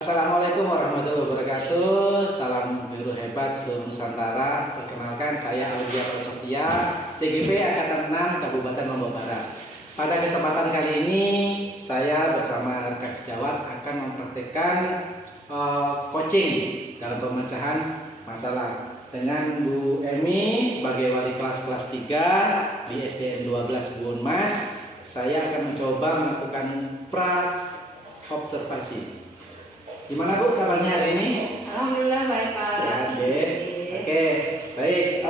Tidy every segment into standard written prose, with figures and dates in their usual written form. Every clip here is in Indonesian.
Assalamualaikum warahmatullahi wabarakatuh. Salam biru hebat seluruh Nusantara. Perkenalkan, saya Aulia Sofia, CGP Angkatan 6 Kabupaten Lombok Barat. Pada kesempatan kali ini, saya bersama rekan sejawat akan mempraktikkan coaching dalam pemecahan masalah dengan Bu Emi sebagai wali kelas 3 di SDN 12 Bunmas. Saya akan mencoba melakukan pra observasi. Gimana Bu kabarnya hari ini? Alhamdulillah baik Pak. Sehat deh. Oke, baik.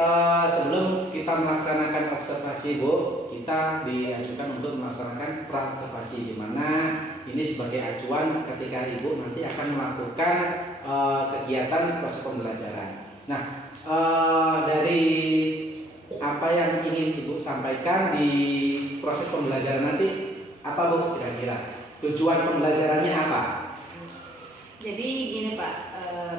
Sebelum kita melaksanakan observasi Bu, kita diajukan untuk melaksanakan pra-observasi, di mana ini sebagai acuan ketika Ibu nanti akan melakukan kegiatan proses pembelajaran. Nah, dari apa yang ingin Ibu sampaikan di proses pembelajaran nanti, apa Bu kira-kira? Tujuan pembelajarannya apa? Jadi gini Pak,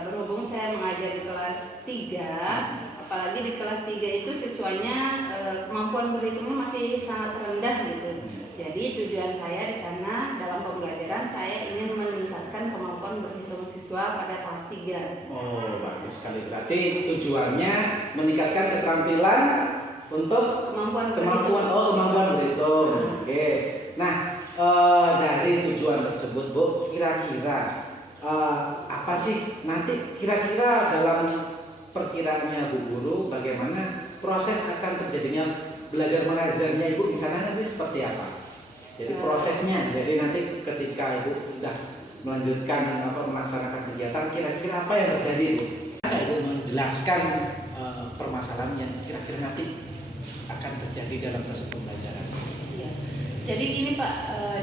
berhubung saya mengajar di kelas 3, apalagi di kelas 3 itu siswanya kemampuan berhitungnya masih sangat rendah gitu. Jadi tujuan saya di sana dalam pembelajaran saya ingin meningkatkan kemampuan berhitung siswa pada kelas 3. Oh, bagus sekali. Berarti tujuannya meningkatkan keterampilan untuk kemampuan berhitung. Oke. Nah, dari tujuan tersebut Bu, kira-kira apa sih nanti kira-kira dalam perkiraannya Bu Guru, bagaimana proses akan terjadinya belajar mengajarnya Ibu di sana nanti seperti apa? Jadi prosesnya, jadi nanti ketika Ibu sudah melanjutkan melaksanakan kegiatan, kira-kira apa yang terjadi Bu? Ibu menjelaskan permasalahan yang kira-kira nanti akan terjadi dalam proses pembelajaran. Jadi gini Pak,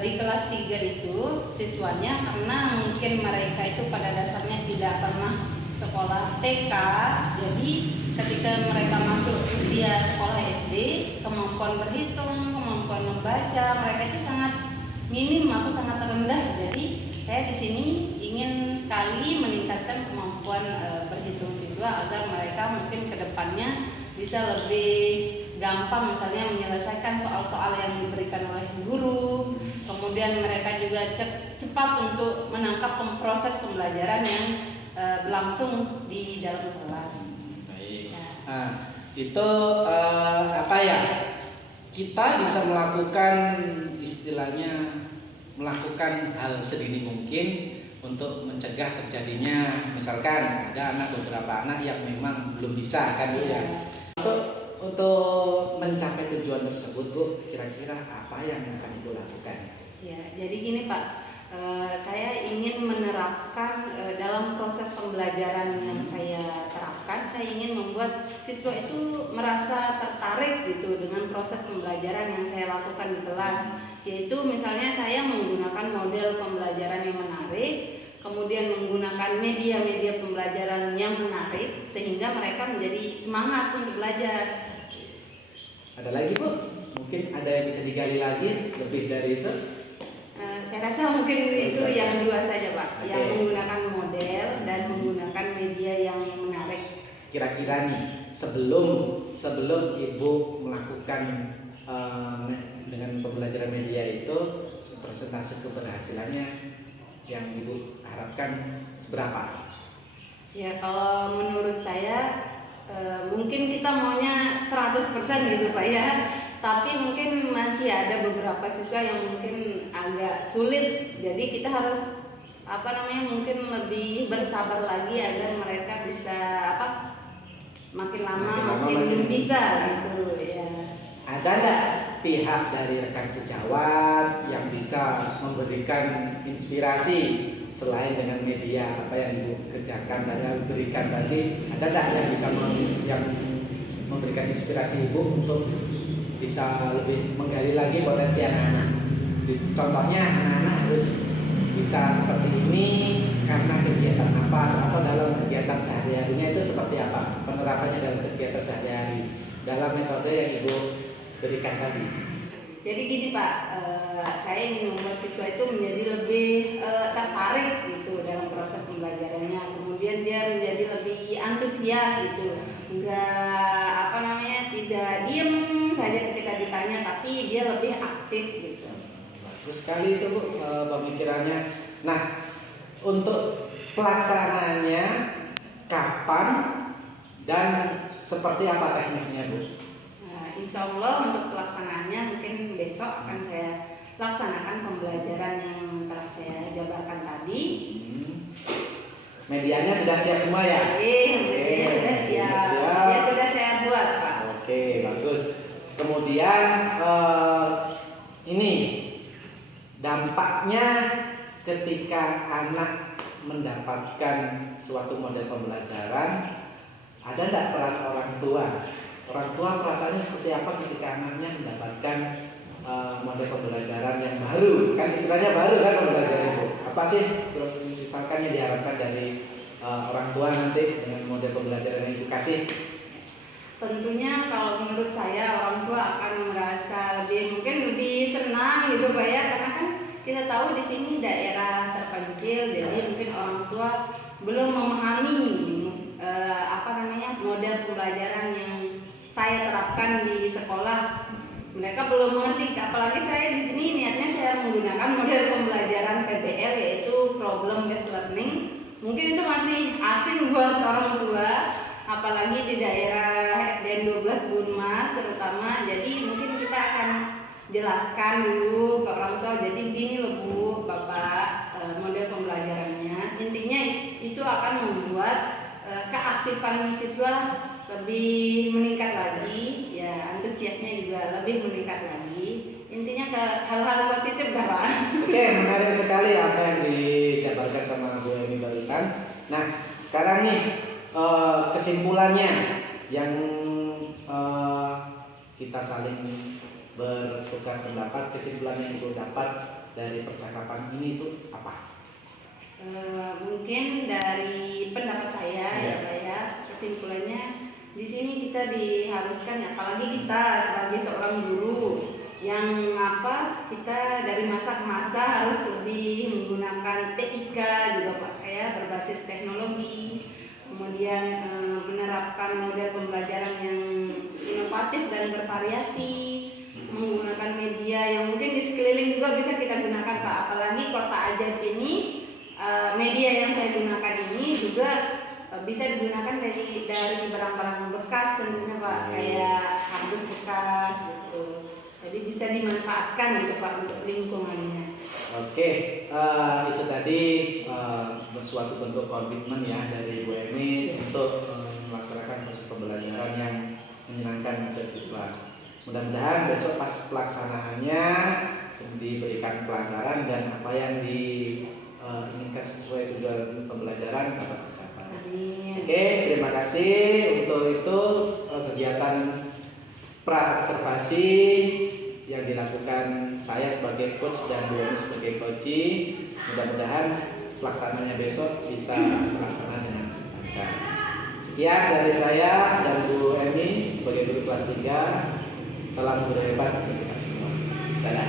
di kelas 3 itu siswanya karena mungkin mereka itu pada dasarnya tidak pernah sekolah TK, jadi ketika mereka masuk usia sekolah SD, kemampuan berhitung, kemampuan membaca mereka itu sangat minim atau sangat rendah. Jadi saya di sini ingin sekali meningkatkan kemampuan berhitung siswa agar mereka mungkin kedepannya bisa lebih gampang misalnya menyelesaikan soal-soal yang diberikan oleh guru, kemudian mereka juga cepat untuk menangkap proses pembelajaran yang berlangsung di dalam kelas. Baik. Nah, itu apa ya? Kita bisa melakukan istilahnya melakukan hal sedini mungkin untuk mencegah terjadinya, misalkan ada beberapa anak yang memang belum bisa kan Bu ya. Untuk mencapai tujuan tersebut Bu, kira-kira apa yang akan Ibu lakukan? Ya, jadi gini Pak, saya ingin menerapkan dalam proses pembelajaran yang saya terapkan, saya ingin membuat siswa itu merasa tertarik gitu dengan proses pembelajaran yang saya lakukan di kelas. Yaitu misalnya saya menggunakan model pembelajaran yang menarik, kemudian menggunakan media-media pembelajaran yang menarik sehingga mereka menjadi semangat untuk belajar. Ada lagi Bu? Mungkin ada yang bisa digali lagi lebih dari itu? Saya rasa mungkin itu yang dua saja Pak, Oke. yang menggunakan model dan menggunakan media yang menarik. Kira-kira nih sebelum Ibu melakukan dengan pembelajaran media itu, persentase keberhasilannya yang Ibu harapkan seberapa? Ya kalau menurut saya mungkin kita maunya 100% gitu Pak ya, tapi mungkin masih ada beberapa siswa yang mungkin agak sulit, jadi kita harus mungkin lebih bersabar lagi agar mereka bisa makin lama makin bisa gitu ya. Ada nggak pihak dari rekan sejawat yang bisa memberikan inspirasi selain dengan media apa yang Ibu kerjakan dan berikan tadi? Ada nggak yang bisa memberikan inspirasi Ibu untuk bisa lebih menggali lagi potensi anak-anak? Contohnya anak-anak harus bisa seperti ini karena kegiatan apa, atau dalam kegiatan sehari-harinya itu seperti apa penerapannya dalam kegiatan sehari-hari dalam metode yang Ibu berikan tadi. Jadi gini Pak, saya ingin membuat siswa itu menjadi lebih tertarik gitu dalam proses pembelajarannya, kemudian dia menjadi lebih antusias gitu, tidak diem saja ketika ditanya, tapi dia lebih aktif gitu. Bagus sekali itu Bu pemikirannya. Nah, untuk pelaksanaannya kapan dan seperti apa teknisnya, Bu? Nah, insya Allah untuk pelaksanaannya mungkin besok akan saya laksanakan pembelajaran yang telah saya jabarkan tadi. Medianya sudah siap semua ya? Medianya sudah siap. Ya sudah saya buat, Pak. Oke, bagus. Kemudian ini dampaknya ketika anak mendapatkan suatu model pembelajaran, ada tidak peran orang tua? Orang tua perasaannya seperti apa ketika anaknya mendapatkan model pembelajaran yang baru? Kan istilahnya baru kan pembelajaran itu. Apa sih misalkan yang diharapkan dari orang tua nanti dengan model pembelajaran yang ibu kasih? Tentunya kalau menurut saya orang tua akan merasa mungkin lebih senang gitu Pak ya, karena kan kita tahu di sini daerah terpencil, jadi mungkin orang tua belum memahami model pembelajaran yang saya terapkan di sekolah. Mereka belum mengerti, apalagi saya di sini niatnya saya menggunakan model pembelajaran PBL, yaitu problem based learning. Mungkin itu masih asing buat orang tua, apalagi di daerah SDN 12 Bunmas terutama. Jadi mungkin kita akan jelaskan dulu ke orang tua. Jadi gini loh Bu, Bapak, model pembelajarannya. Intinya itu akan membuat keaktifan siswa lebih meningkat lagi, ya antusiasnya juga lebih meningkat lagi. Intinya ke hal-hal positif kan Pak? Oke, menarik sekali apa yang dijabarkan sama Bu Emi barusan. Nah, sekarang nih kesimpulannya yang kita saling bertukar pendapat, kesimpulan yang Ibu dapat dari percakapan ini itu apa? Mungkin dari pendapat saya ya saya kesimpulannya di sini kita diharuskan, apalagi kita sebagai seorang guru yang kita dari masa ke masa harus lebih menggunakan TIK juga Pak ya, berbasis teknologi, kemudian menerapkan model pembelajaran yang inovatif dan bervariasi, menggunakan media yang mungkin di sekeliling juga bisa kita gunakan Pak, apalagi Kota Ajaib ini media yang saya gunakan ini juga bisa digunakan dari barang-barang bekas tentunya Pak, kayak kardus bekas gitu. Jadi bisa dimanfaatkan gitu Pak untuk lingkungannya. Oke, itu tadi suatu bentuk komitmen ya dari Bu Emi untuk melaksanakan proses pembelajaran yang menyenangkan untuk siswa. Mudah-mudahan besok pas pelaksanaannya diberikan pelajaran dan apa yang diinginkan sesuai tujuan pembelajaran dapat tercapai. Oke, terima kasih. Untuk itu kegiatan pra-observasi yang dilakukan saya sebagai coach dan Bu Emi sebagai coach, mudah-mudahan pelaksananya besok bisa terlaksana dengan lancar. Sekian dari saya dan Bu Emi sebagai guru kelas 3. Salam guru hebat untuk kita semua. Dadah.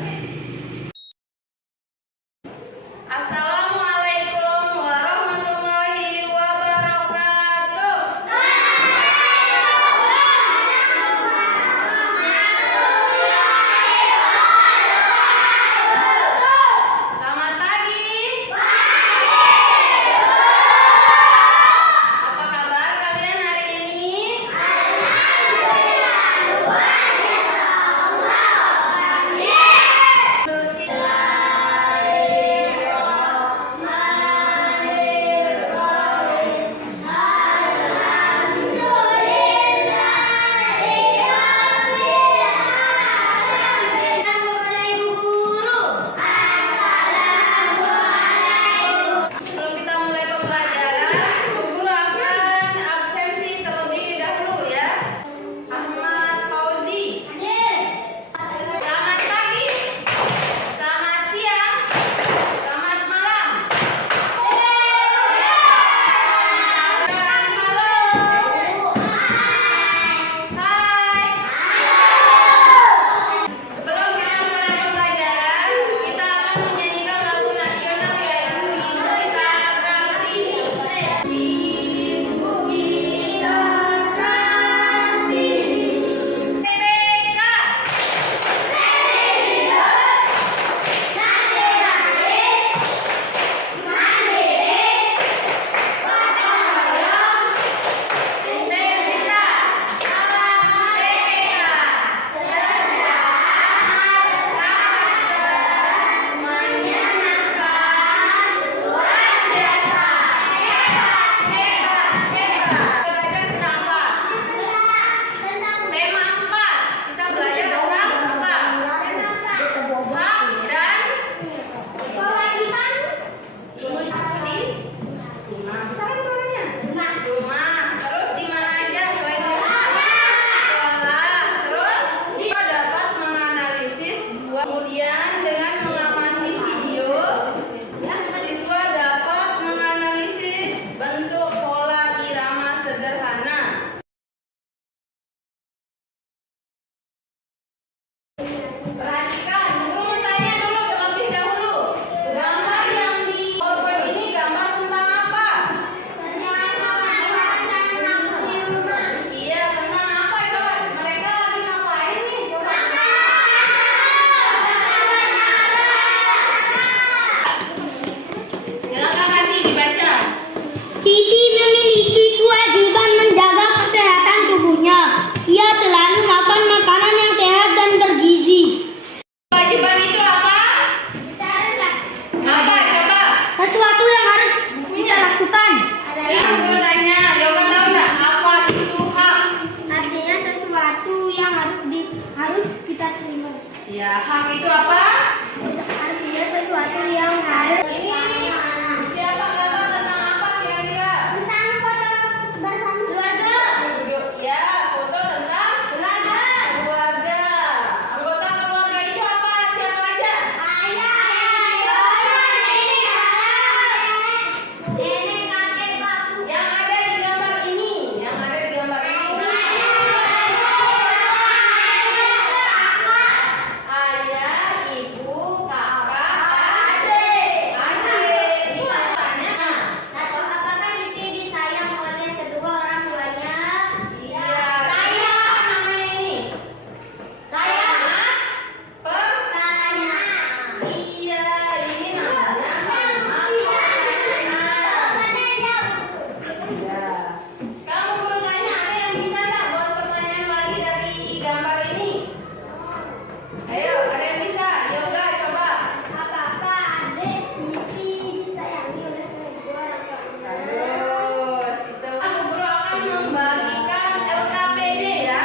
Perhatikan, guru mau tanya dulu terlebih dahulu. Gambar yang di PowerPoint ini gambar tentang apa? Iya, tentang apa coba? Mereka lagi ngapain nih? Coba. Silakan nanti dibaca. Siti memiliki kewajiban menjaga kesehatan tubuhnya. Ia selalu makan makanan yang sehat dan bergizi. Kewajiban itu apa? Apa coba? Sesuatu yang harus kita lakukan. Yang guru tanya, Yoga tahu nggak apa itu hak? Artinya sesuatu yang harus kita terima. Ya, hak itu apa? Artinya sesuatu yang harus. Ini siapa gambar tentang apa kira-kira? Tentang foto bersama keluarga. Ya, foto tentang Keluarga. keluarga. Anggota keluarga itu apa? Siapa aja? Ayah, nenek, kakek, papu. Yang ada di gambar ini. Yang ada di gambar ini. Ayah, ibu, kakak, adik. Tanya. Apakah Siti disayang oleh kedua orang tuanya? Iya. Apa namanya ini? Sayang. Pertanyaan. Iya, ini namanya pertanyaan. Ya. Kamu guru tanya, ada yang bisa nggak buat pertanyaan lagi dari gambar ini? Ayo, ada yang bisa? Yoga, coba. Apakah adik Siti disayangi oleh kedua orang tuanya? Terus, itu. Kamu guru akan membagikan LKPD ya.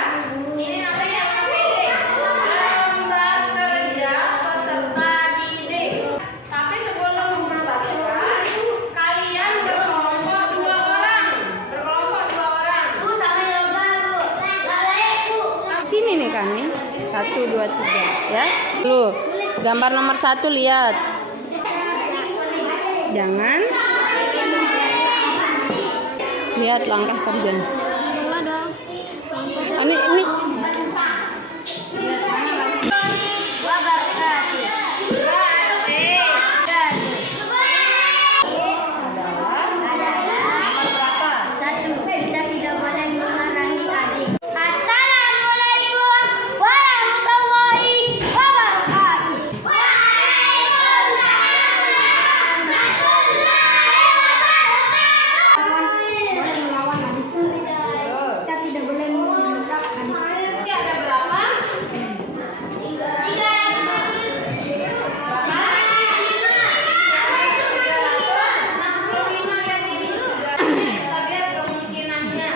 Ini namanya LKPD. Lembar kerja peserta didik. Tapi sebelum membagikan, kalian berkelompok dua orang. Bu sama Yoga, Bu. Boleh, Bu. Sini nih kami 1, 2, 3 ya. Dulu gambar nomor 1 lihat. Jangan lihat langkah kerjanya. Ini Satu, kita tidak boleh memarahi adik. Assalamualaikum warahmatullahi wabarakatuh. Waalaikumsalam warahmatullahi wabarakatuh. Boleh melawan adik. Kita tidak boleh membentak adik. ini ada berapa? 365 lihat ini. Kita lihat kemungkinannya.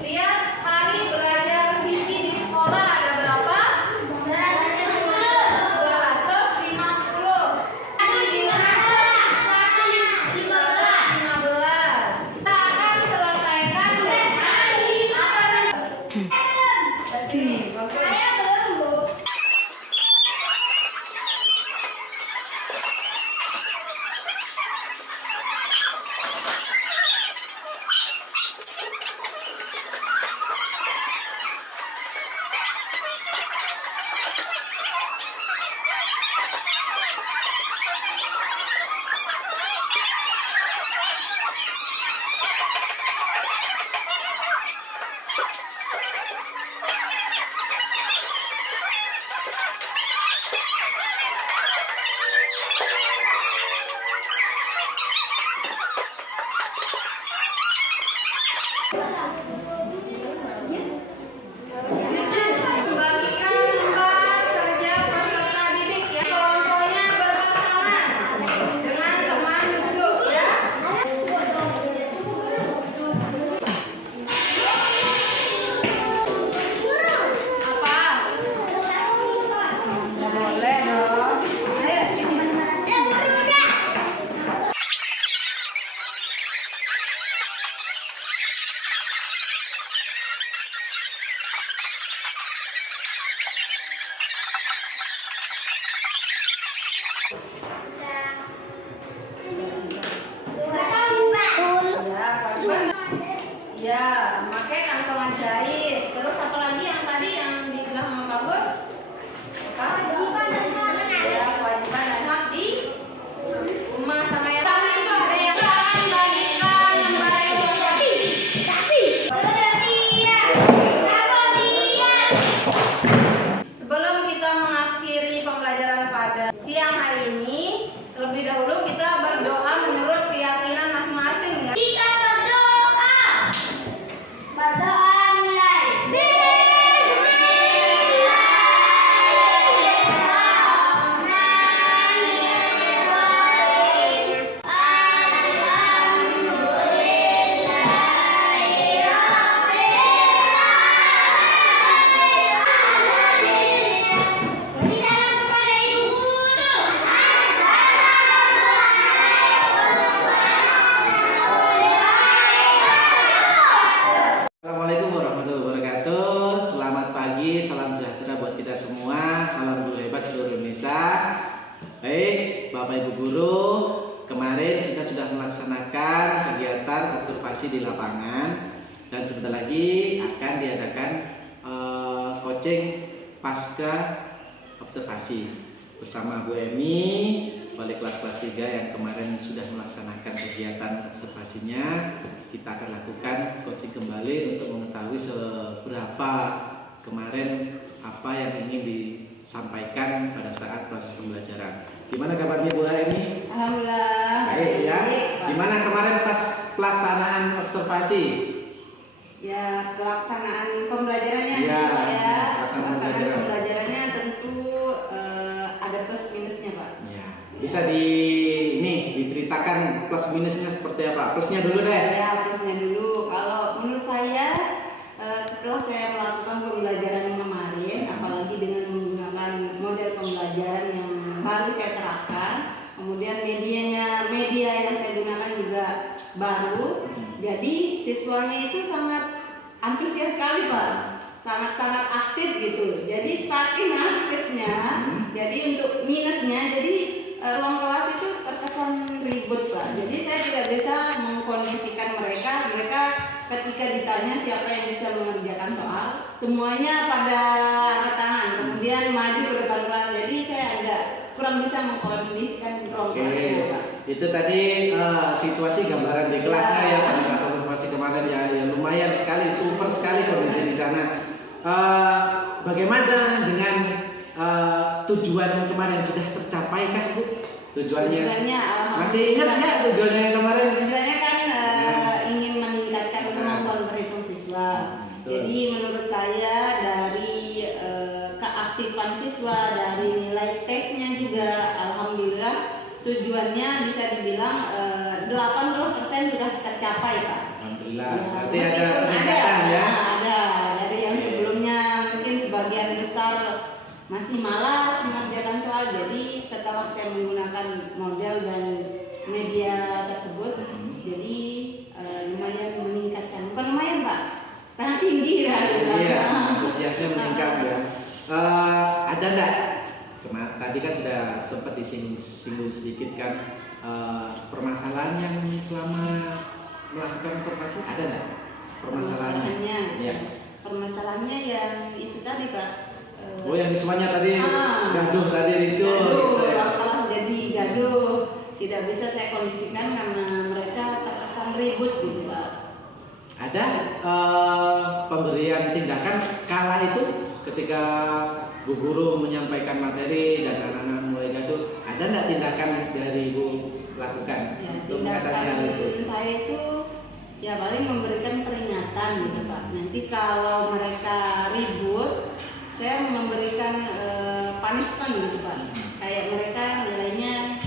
Lihat hari belajar Siti di sekolah ada berapa? 250. Di sini 15. Kita akan selesaikan dengan apa namanya? Baik, Bapak Ibu Guru, kemarin kita sudah melaksanakan kegiatan observasi di lapangan dan sebentar lagi akan diadakan coaching pasca observasi bersama Bu Emi, wali kelas 3 yang kemarin sudah melaksanakan kegiatan observasinya. Kita akan lakukan coaching kembali untuk mengetahui seberapa kemarin apa yang ingin disampaikan pada saat proses pembelajaran. Gimana kabarnya Bu Emi? Alhamdulillah. Baik ya. Pak. Gimana kemarin pas pelaksanaan observasi? Ya, pelaksanaan pembelajarannya Ya, Pak ya. pelaksanaan Pembelajarannya tentu ada plus minusnya Pak. Ya. Bisa diceritakan plus minusnya seperti apa? Plusnya dulu deh. Ya, plusnya dulu. Kalau menurut saya setelah saya melakukan pembelajaran kemarin, apalagi dengan menggunakan model pembelajaran yang baru saya terapkan, kemudian media yang saya gunakan juga baru, jadi siswanya itu sangat antusias sekali Pak, sangat aktif gitu. Jadi saking aktifnya, jadi untuk minusnya, jadi ruang kelas itu terkesan ribut Pak. Jadi saya tidak bisa mengkondisikan mereka ketika ditanya siapa yang bisa mengerjakan soal, semuanya pada angkat tangan, kemudian maju ke depan kelas. Jadi saya agak kurang bisa mengkondisikan ruang kelasnya Pak. Itu tadi situasi gambaran di kelasnya ya pada saat observasi kemarin ya lumayan sekali, super sekali kondisi di sana. Bagaimana dengan tujuan kemarin sudah tercapai kan Bu? Tujuannya masih ingat nggak tujuannya kemarin? Tujuannya kan ingin meningkatkan kemampuan berhitung siswa. Jadi menurut saya dari keaktifan siswa, dari nilai tesnya juga, alhamdulillah tujuannya bisa dibilang 80% sudah tercapai Pak. Alhamdulillah. Ya, Berarti ada meskipun peningkatan ya? Ada dari yang sebelumnya mungkin sebagian besar masih malas mengerjakan soal. Jadi setelah saya menggunakan model dan media tersebut, jadi lumayan meningkatkan. Bukan lumayan Pak, sangat tinggi ya. Iya, antusiasnya meningkat ya. Ada enggak? Tadi kan sudah sempat disinggung sedikit kan permasalahan yang selama melakukan observasi ada enggak? Permasalahannya? Ya. Permasalahannya yang itu tadi Pak. Yang siswanya tadi gaduh tadi ricuh gitu ya. Ruang kelas jadi gaduh, tidak bisa saya kondisikan karena mereka terkesan ribut gitu Pak. Ada pemberian tindakan kala itu ketika Bu Guru menyampaikan materi dan anak-anak mulai gaduh, ada enggak tindakan dari Ibu lakukan Ya, untuk mengatasi hal itu? saya itu ya paling memberikan peringatan gitu Pak. Nanti kalau mereka ribut, saya memberikan punishment gitu Pak. Kayak mereka nilainya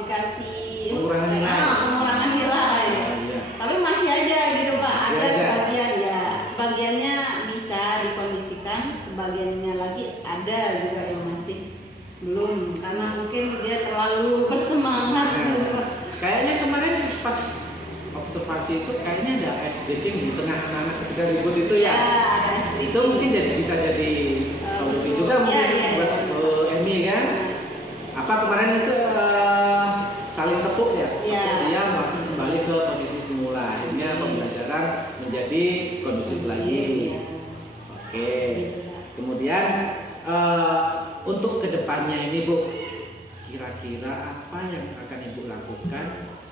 dikasih pengurangan nilai. Iya. Tapi masih aja gitu Pak. Masih Ada aja. sebagiannya bisa dikondisikan, sebagiannya lagi ada juga yang masih belum karena mungkin dia terlalu bersemangat gitu Pak. Kayaknya kemarin pas observasi itu kayaknya ada ice breaking di tengah anak-anak ketika ribut itu ya. Ada Itu mungkin bisa jadi solusi juga mungkin buat Emi kan. Apa kemarin itu saling tepuk ya? Iya. Dia langsung kembali ke posisi semula. Akhirnya pembelajaran menjadi kondusif lagi. Oke. Kemudian untuk kedepannya ini Bu, kira-kira apa yang akan Ibu lakukan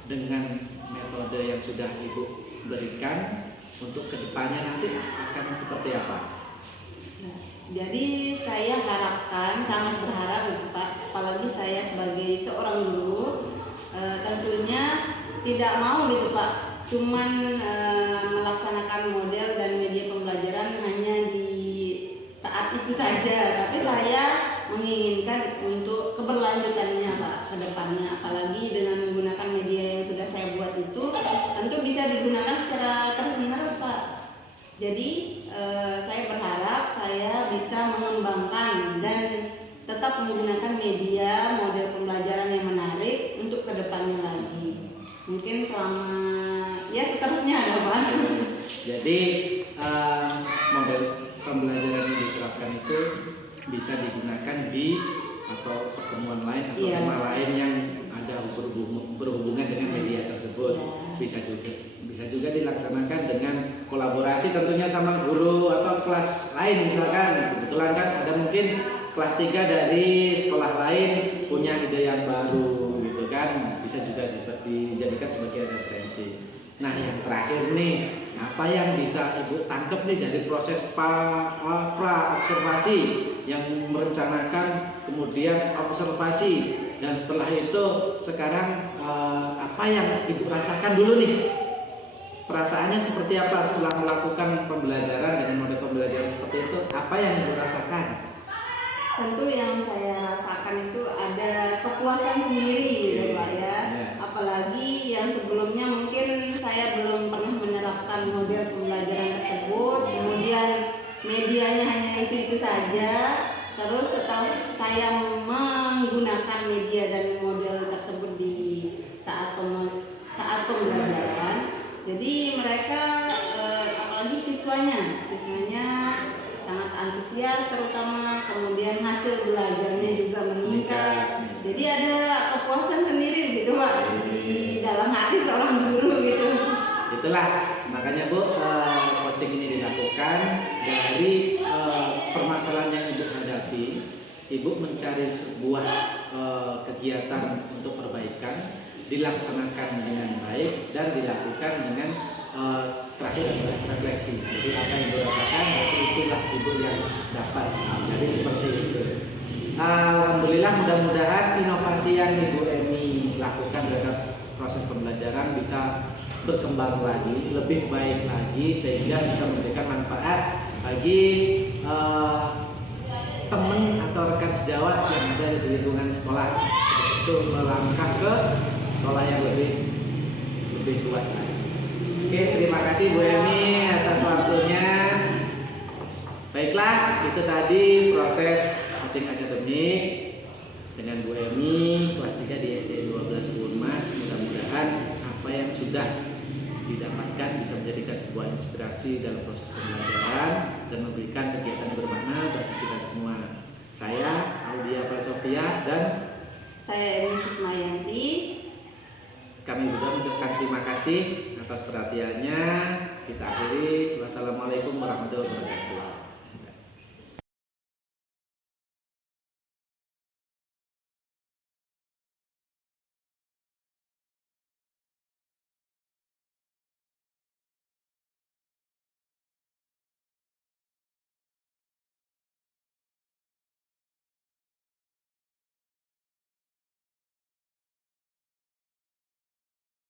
dengan metode yang sudah Ibu berikan untuk kedepannya nanti akan seperti apa? Nah, jadi saya harapkan, sangat berharap gitu Pak, apalagi saya sebagai seorang guru tentunya tidak mau gitu Pak, cuman melaksanakan model dan media pembelajaran hanya di saat itu saja, tapi saya menginginkan untuk keberlanjutannya Pak ke depannya, apalagi dengan menggunakan media yang sudah saya buat itu tentu bisa digunakan secara terus-menerus Pak. Jadi saya berharap saya bisa mengembangkan dan tetap menggunakan media model pembelajaran yang menarik untuk kedepannya lagi. Mungkin selama ya seterusnya ada Pak. Jadi model pembelajaran yang diterapkan itu bisa digunakan di atau pertemuan lain atau Iya. tema lain yang ada berhubungan dengan media tersebut. Iya. Bisa juga dilaksanakan dengan kolaborasi tentunya sama guru atau kelas lain misalkan. Kebetulan kan ada mungkin kelas 3 dari sekolah lain punya ide yang baru gitu kan, bisa juga dijadikan sebagai referensi. Nah yang terakhir nih, apa yang bisa Ibu tangkap nih dari proses pra observasi yang merencanakan, kemudian observasi, dan setelah itu sekarang apa yang Ibu rasakan dulu nih? Perasaannya seperti apa setelah melakukan pembelajaran dengan model pembelajaran seperti itu? Apa yang Ibu rasakan? Tentu yang saya rasakan itu ada kepuasan sendiri gitu Pak ya. Apalagi yang sebelumnya mungkin saya belum pernah menerapkan model pembelajaran tersebut, kemudian medianya hanya itu saja. Terus setelah saya menggunakan media dan model tersebut di saat pembelajaran, jadi mereka apalagi siswanya sangat antusias terutama, kemudian hasil belajarnya juga meningkat. Jadi ada kepuasan sendiri gitu Pak di dalam hati seorang guru gitu. Itulah makanya Bu, coaching ini dilakukan dari permasalahan yang Ibu hadapi. Ibu mencari sebuah kegiatan untuk perbaikan, dilaksanakan dengan baik dan dilakukan dengan terakhir adalah refleksi. Jadi apa yang Ibu rasakan, itulah Ibu yang dapat. Jadi seperti itu. Alhamdulillah, mudah-mudahan inovasi yang Ibu Emi lakukan terhadap proses pembelajaran bisa berkembang lagi, lebih baik lagi, sehingga bisa memberikan manfaat bagi teman atau rekan sejawat yang ada di lingkungan sekolah untuk melangkah ke sekolah yang lebih luas lagi. Oke, terima kasih Bu Emi atas waktunya. Baiklah, itu tadi proses coaching akademik dengan Bu Emi kelas 3 di SD 12 Purmas. Mudah-mudahan apa yang sudah didapatkan bisa menjadikan sebuah inspirasi dalam proses pembelajaran dan memberikan kegiatan yang bermakna bagi kita semua. Saya Audia Sofia dan saya Mrs. Mayanti. Kami berdua mengucapkan terima kasih atas perhatiannya. Kita akhiri. Wassalamualaikum warahmatullahi wabarakatuh.